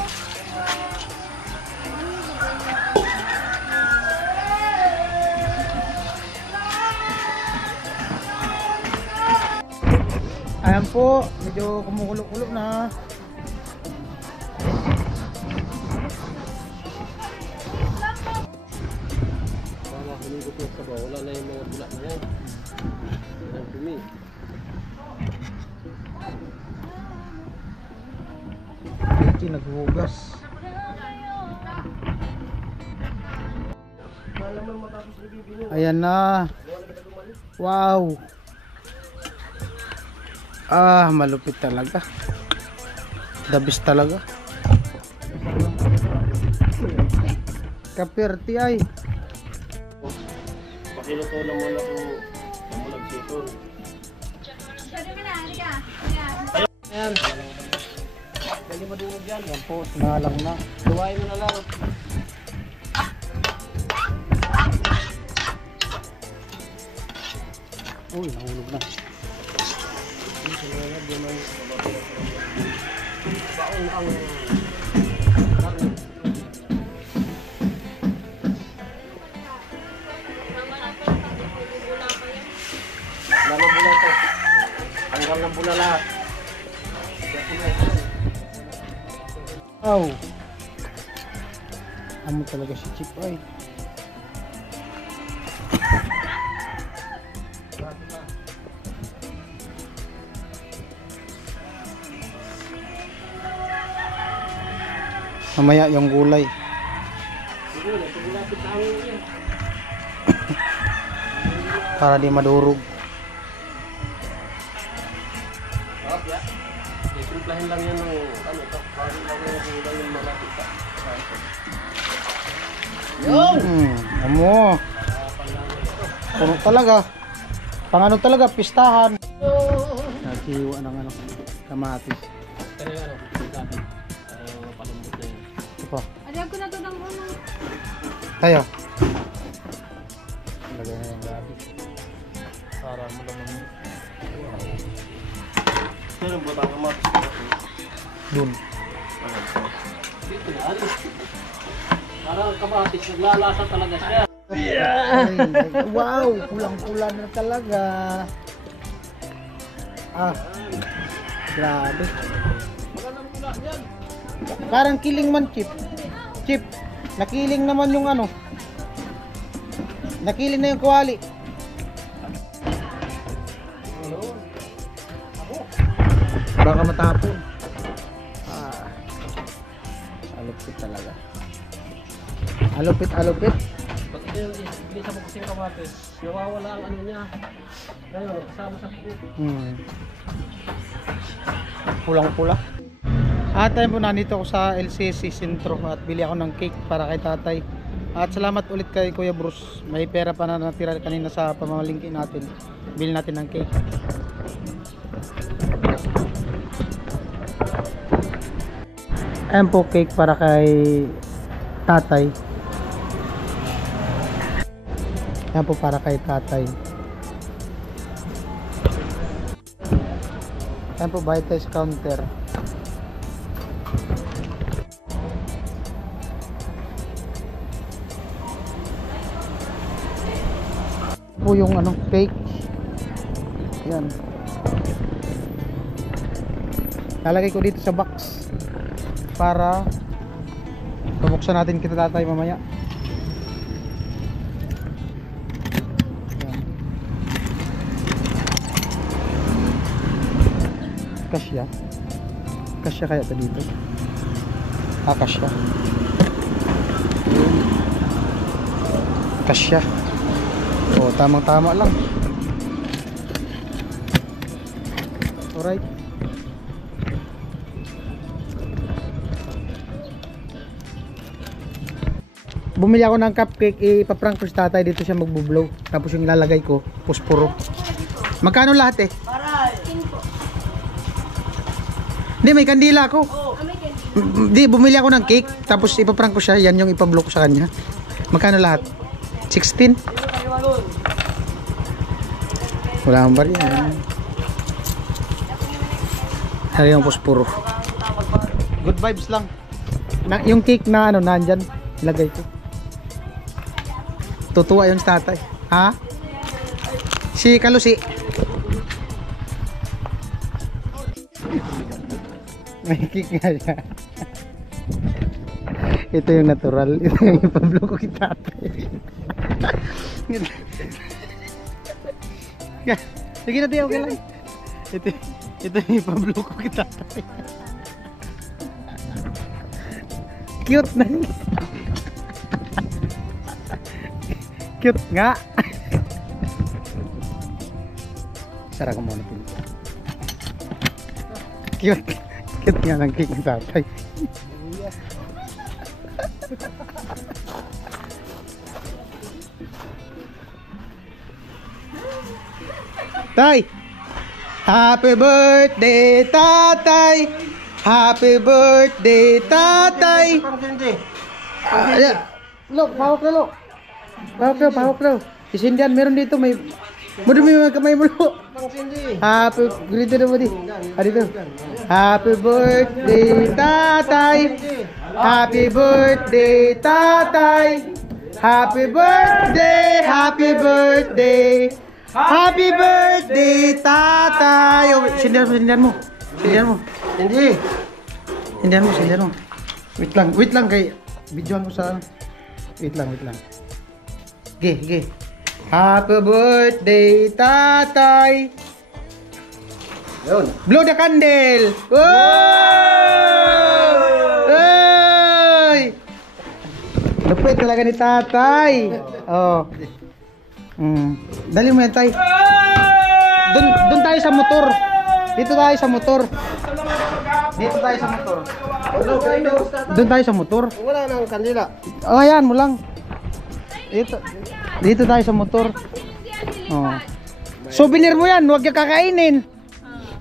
Ayan po, medyo kumukulo-kulo na. Para kumigot yung sabaw, wala na yung mga bula na yan. Ang dumi. Hindi naghugas. Ayan na. Wow. Malupit talaga. The best talaga. Kapirti ay. Pakiluto na muna kung mamulag sito. Ayan. Pwede mo dungog yan. Ayan po, sinalang na. Luwain mo na lang. Uy, nahulog na. Baon ang Lalo bula ito. Hanggang ng bula lahat. Wow. Amo talaga si Chip ay. Mamaya yung gulay. Para di madurog. Simplahin lang yan ng ano to. Parang lang yung gulay yung malapit pa. Amo. Puno talaga. Pang ano talaga, pistahan. Naghiwa ng ano, kamatis. Ito pa. Alam ko na to ng ano. Tayo. Lagay na yung gabi. Para mo naman. Pero butang kamatis ko. Dun. Parang kamatis, naglalasa talaga siya. Ay, wow, pulang-pula na talaga. Ah. Grabe. Parang kiling man, Chip. Chip, nakiling naman yung ano. Nakiling na yung kuwali. Baka matapon. Ah. Alupit talaga. Alupit. Pag isa mo kasing kamatis, nawawala ang ano niya. Ngayon, kasama sa puto. Pulang-pula. Tayo po nandito ako sa LCC Sentro at bili ako ng cake para kay tatay. At salamat ulit kay Kuya Bruce. May pera pa na natira kanina sa pamamalingki natin. Bili natin ng cake. Ayan po cake para kay tatay. Ayan po para kay tatay. Ayan po bayad tayo sa counter. Po yung ano cake. Ayan. Lalagay ko dito sa box para bubuksan natin kita tatay mamaya. Ayan. Kasya kaya ito dito? Kasya. Kasya. Oh, tamang-tama lang. Alright. Bumili ako ng cupcake, ipaprank ko si tatay, dito siya magbublow. Tapos yung ilalagay ko, puspuro. Magkano lahat eh? Hindi, may kandila ako. Hindi, bumili ako ng cake, tapos ipaprank ko siya, yan yung ipablow ko sa kanya. Magkano lahat? 16? Wala akong bari yan. Hari yung puspuro. Good vibes lang. Yung cake na ano, nandyan, ilagay ko. Tutuwa yung tatay. Ha? Si Kalusi. May cake nga siya. Ito yung natural. Ito yung ipablo ko kay tatay. Sige na tayo, okay lang. Ito yung ipablo ko kay tatay. Cute na. Cute nga. Sara ko muna pinto. Cute. Cute nga ng cake ng tatay. Tay! Happy birthday, tatay! Happy birthday, tatay! Look, pahawak na, look. Pahawak na. Isindihan, meron dito, may... Madumi yung kamay mo, look. Happy, grito na mo di. Dito. Happy birthday, tatay! Happy birthday, tatay! Happy birthday! Happy birthday! Happy birthday, tatay! Oh, sindihan mo. Sindihan mo. Hindi. Sindihan mo. Wait lang kay Videoan ko sa... Wait lang. Ge. Happy birthday, tatay! Yun. Blow the candle! Wow! Ay! Lupit talaga ni tatay. Oh. Dali mo yan, tay. Doon tayo sa motor. Dito tayo sa motor. Doon tayo sa motor. Wala nang kandila. Oh, ayan mo lang. Dito tayo sa motor. Oh. Souvenir mo yan, huwag yung kakainin.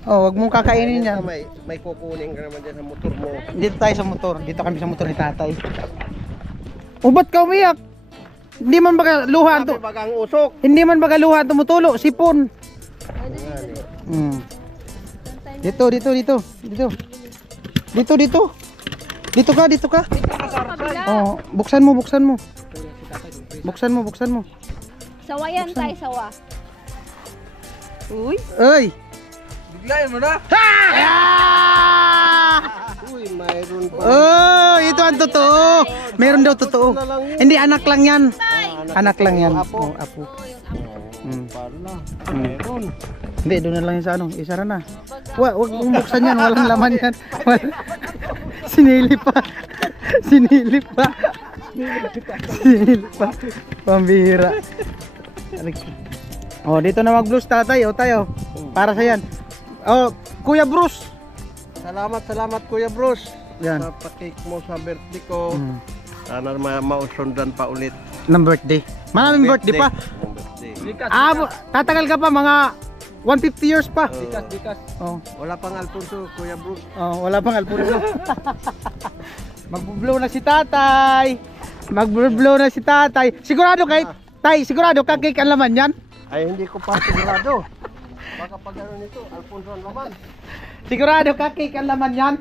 Oh, huwag mong kakainin yan. May kukunin ka naman dyan sa motor mo. Dito tayo sa motor. Dito kami sa motor ni tatay. O ba't ka umiyak? Hindi man baga luha to. Bagang usok. Hindi man baga luha tumutulo, sipon. Dito. Dito ka. Oh, buksan mo. Sawa yan, tay, sawa. Uy. Ay. Biglayan mo na. Uy, mayroon pa. Oh, ito ang totoo. Meron daw totoo. Hindi, anak lang yan. Anak lang yan. Oh, apo. Mayroon. Hindi, doon na lang yung sa ano. Isara na. Huwag mong buksan yan. Walang laman yan. Sinilip pa. Pambihira. Oh, dito na mag-blues tatay. Oh, tayo. Para sa yan. Oh, Kuya Bruce. Salamat Kuya Bruce. Yan. Sa pa-cake mo sa birthday ko. Sana mausundan pa ulit. Ng birthday. Maraming birthday pa. Birthday. Tatagal ka pa mga 150 years pa. Dikas. Oh. Wala pang Alfonso, Kuya Bruce. Oh, wala pang alpuno. Magbo-blow na si tatay. Sigurado sigurado ka cake ang laman yan? Ay, hindi ko pa sigurado. Baka pag ano nito, Alfonso ang laman. Sigurado ka cake ang laman yan?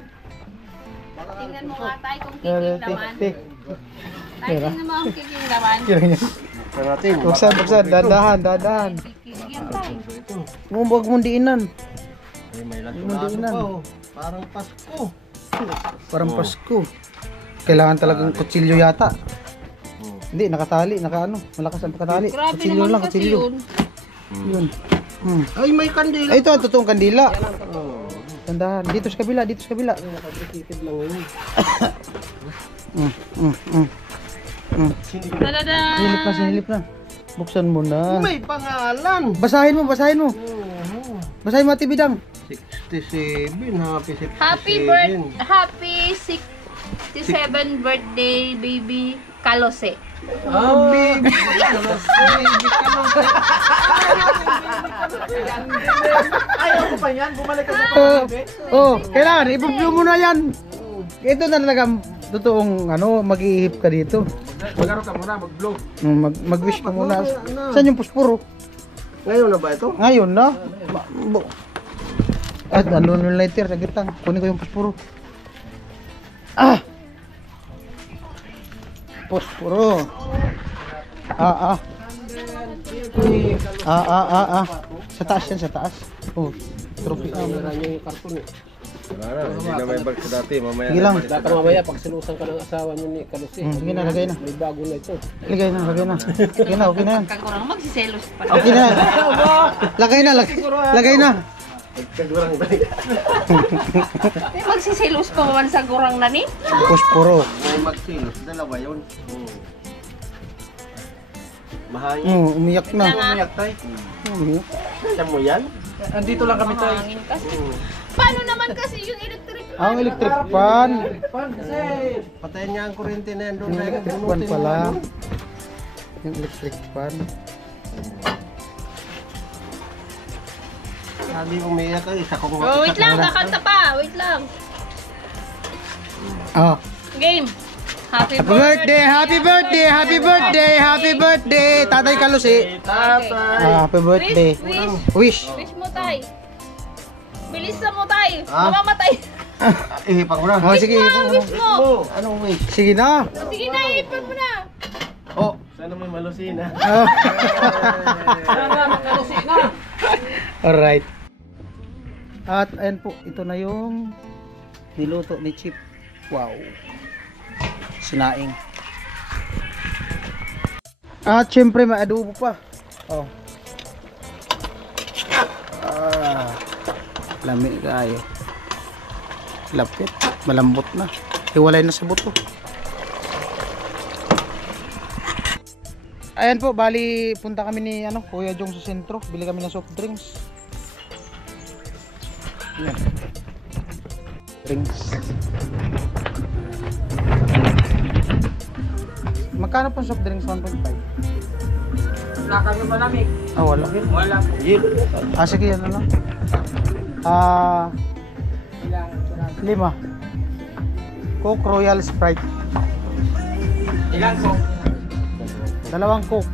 Tingnan mo nga tayo kung kiking naman. Tayo tingnan mo kung kiking naman. Buksan natin. Buksan, dahan. Kikigyan tayo. Huwag mong diinan. Ay, may lato-lato pa oh. Parang Pasko. Parang Pasko. Kailangan talagang kutsilyo yata. Hindi, nakatali, malakas ang pakatali. Grabe Kutsilyo naman lang, kasi kutsilyo. yun. Yun. Ay, may kandila. Ay, ito ang totoong kandila. Oh. Tandahan, dito sa kabila. Nakapikitid lang yun. Tadada! Sinilip na. Buksan mo na. May pangalan. Basahin mo. Basahin mo, Ate Bidang. 67, Happy 67 birthday, baby Kalose. Baby. Ayaw ko pa yan. Bumalik ka sa Kailangan, i-blow mo na yan. Ito na talaga totoong mag-iihip ka dito. Magaro ka muna, mag-blow. Mag-wish ka muna. Saan yung puspuro? Ngayon na ba ito? Ngayon na. At ano yung lighter sa gitang. Kunin ko yung puspuro. Puspuro. Sa taas yan, sa taas. Oh, trophy. Wala niya yung karton eh. Wala na, hindi na may balik sa dati. Mamaya Sige lang. Baka mamaya pag sinusan ka ng asawa niyo ni Kalusi. Sige na, lagay na. May bago na ito. Lagay na. Okay na yan. Kagurang magsiselos pa. Okay na. Lagay na. Nagkagurang balik. Magsiselos pa man sa gurang na ni. Puspuro. May magsilos. Dalawa yun. Mahangin. Umiyak na. Umiyak tayo. Umiyak. Siya mo yan? Andito lang kami tayo. Hangin kasi. Paano naman kasi yung electric? Ang electric fan. Patayin niya ang kuryente na yan doon. Yung electric fan pala. Yung electric fan. Sabi umiyak ay isa kong Oh, wait lang, kakanta pa. Wait lang. Game. Happy Happy birthday, Tatay Kalusi. Happy birthday. Wish. Wish mo, tay. Bilisan mo, tay. Ah? Mamamatay. Ihipang mo na. Oh, sige. Wish mo. Anong wish? Sige na. Sige na, ipan mo na. Oh, sana may malusina. Alright. At ayan po, ito na yung niluto ni Chip. Wow. sinaing. At syempre may adobo pa. Oh. Lami kayo. Lapit, malambot na. Hiwalay na sa buto. Ayan po, bali punta kami ni Kuya Jong sa sentro. Bili kami ng soft drinks. Ayan. Drinks. Magkano po soft drinks? 1.5? Wala kami malamig. Ah, wala. Wala. Sige, yan na lang. 5. Coke Royal Sprite. Ilan po? 2 Coke.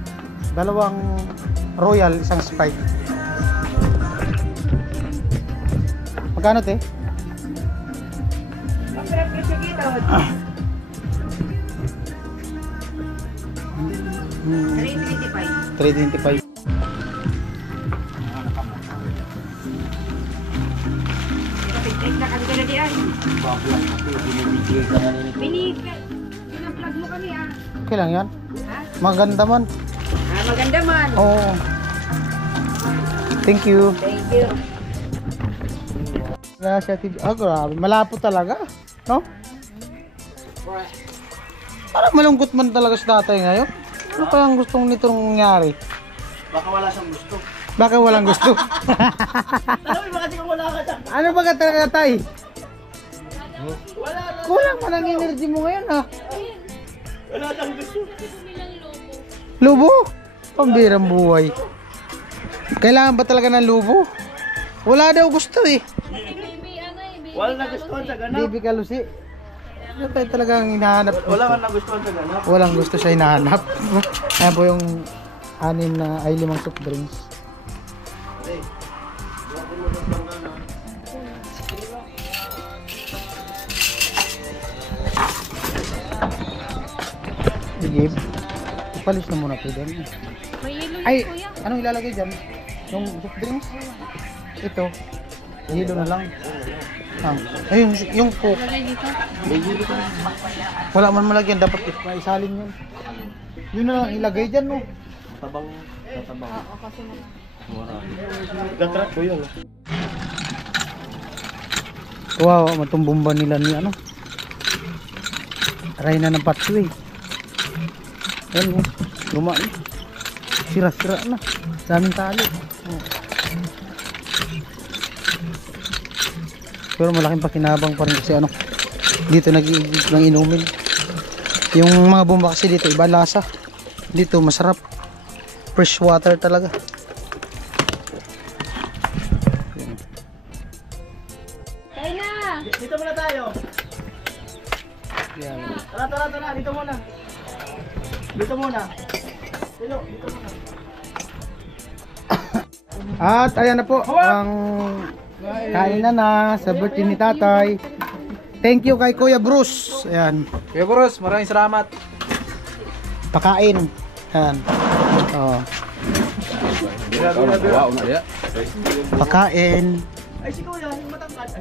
2 Royal, 1 Sprite. Magkano te? Ah. 325. Pinaplug mo kami ah. Okay lang yan. Maganda man. Maganda man. Oo. Thank you. Thank you. Grabe. Malapo talaga. No? Parang malungkot man talaga sa tatay ngayon. Ano pa ang gustong nitong nangyari? Baka wala siyang gusto. Baka walang gusto. Ano ba ka talaga tay? Kulang man ang energy mo ngayon ha. Wala siyang gusto. Lubo? Pambirang buhay. Kailangan ba talaga ng lubo? Wala daw gusto eh. Wala na gusto sa ganap. Baby Kalusi. Ano tayo talagang hinahanap? Wala man na gusto sa ganap. Walang gusto siya hinahanap. Ayan po yung 6 na ay 5 soft drinks. Sige. Ipalis na muna ito dyan. Ay, anong ilalagay dyan? Yung soft drinks? Ito. Hilo na lang. Ay, yung Coke. Wala man malagyan, dapat isalin yun. Yun na lang ilagay dyan, no? Tabang. Gatrat ko yun. Wow, matumbumba nila ni Reyna ng pathway. Ayan, luma na. Sira-sira na. Daming tali. Pero malaking pakinabang pa rin kasi dito nag-iigit ng inumin. Yung mga bomba kasi dito iba lasa. Dito masarap. Fresh water talaga. Kaya na. Dito muna tayo. Yan. Tara. Dito muna. Dito muna. Dito muna. At ayan na po ang kain na sa birthday ni tatay. Thank you kay Kuya Bruce. Ayan. Kuya Boros, maraming salamat. Pakain. Ayan. Oh. Pakain. Ay, si Kuya, yung matangkad.